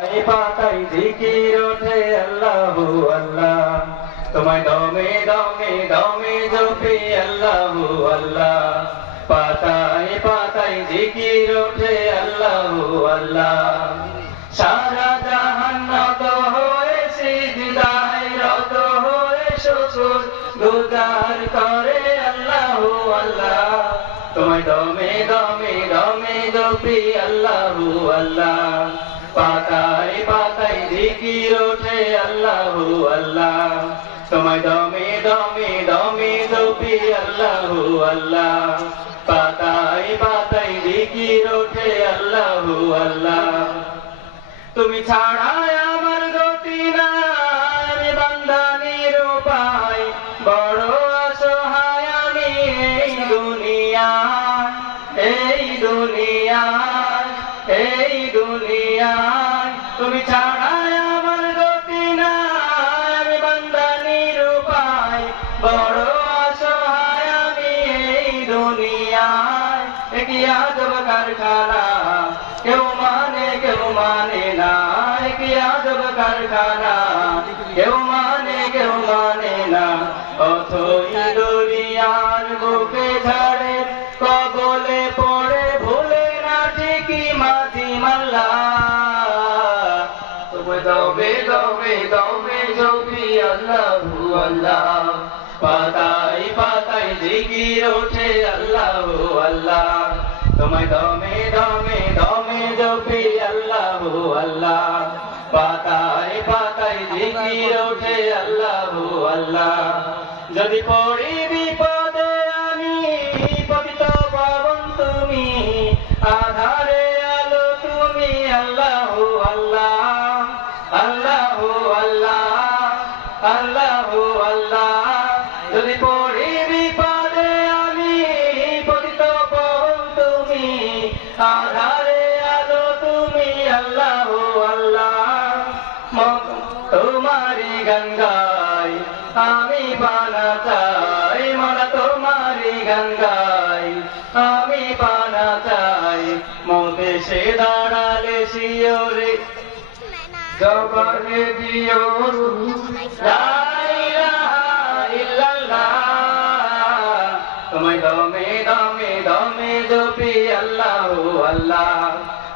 পাতাই জিকির ওঠে আল্লাহু আল্লাহ, তোমায় দমে দমে দমে জপি আল্লাহু আল্লাহ। পাতায় পাতায় জিকির ওঠে আল্লাহু আল্লাহ। সারা জাহান নত হয়ে সিজদায় রত হয়ে শুকর গুজার করে আল্লাহু আল্লাহ, তোমায় দমে দমে দমে জপি আল্লাহু আল্লাহ। পাতায় পাতায় জিকির ওঠে আল্লাহু আল্লাহ, তোমায় দমে দমে দমে জপি আল্লাহু আল্লাহ। পাতায় পাতায় জিকির ওঠে আল্লাহু আল্লাহ। তুমি ছাড়া আমার গতি নাই, আমি বান্দা নিরুপায়, বড় অসহায় আমি এই দুনিয়ায়, এই দুনিয়ায়, এই দুনিয়ায়। তুমি ছাড়া আমার গতি নাই, আমি বান্দা নিরুপায়, বড় অসহায় আমি এই দুনিয়ায়। কি আজব কারখানা, কেউ মানে কেউ মানে না, কি আজব কারখানা, কেউ মানে কেউ মানে না। অথই দুনিয়ার বুকে ঝাড়ে কবলে পড়ে ভুলে না ঠিকই মাঝি মাল্লা, তুমি দমে দমে দমে জপি আল্লাহু আল্লাহ। পাতায় পাতায় জিকির ওঠে আল্লাহু আল্লাহ, তোমায় দমে দমে দমে জপি আল্লাহু আল্লাহ। পাতায় পাতায় জিকির ওঠে আল্লাহু আল্লাহ। যদি পড়ি বিপদে আমি পবিত্র পাবন তুমি, আধারে আলো তুমি আল্লাহু আল্লাহ, আল্লাহু আল্লাহ, আল্লাহু আল্লাহ। যদি পড়ি বিপদে আমি পতিত পাবন তুমি, আধারে আলো তুমি আল্লাহু আল্লাহ। তোমারি গান গাই আমি পানা চাই, মনা তোমারি গান গাই আমি পানা চাই। মোতে সে দাঁড়ালে শিওরে জবানে দিও লা ইলাহা ইল্লাল্লাহ, তোমায় দমে দমে দমে জপি আল্লাহু আল্লাহ।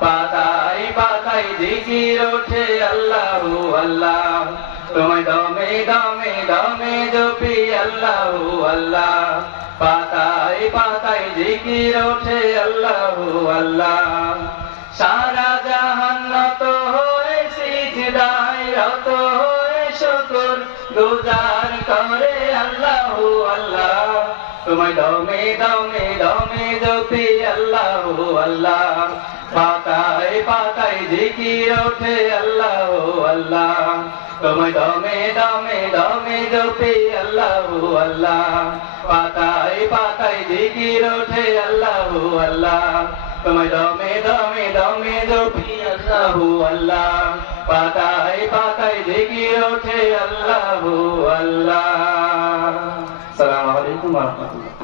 পাতায় পাতায় জিকির ওঠে আল্লাহু আল্লাহ, তোমায় দমে দমে দমে জপি আল্লাহু আল্লাহ। পাতায় পাতায় জিকির ওঠে আল্লাহু আল্লাহ। সারা জাহান নত হয়ে সিজদায় রত হয়ে শুকর গুজার করে আল্লাহু আল্লাহ, তোমায় দমে দমে দমে জপি আল্লাহু আল্লাহ। পাতায় পাতায় জিকির ওঠে আল্লাহু আল্লাহ, তোমায় দমে দমে দমে জপি আল্লাহু আল্লাহ। পাতায় পাতায় জিকির ওঠে আল্লাহু আল্লাহ, তোমায় দমে দমে দমে জপি আল্লাহু আল্লাহ। পাতায় পাতায় জিকির ওঠে আল্লাহু আল্লাহ। আসসালামু আলাইকুম ওয়া রাহমাতুল্লাহ।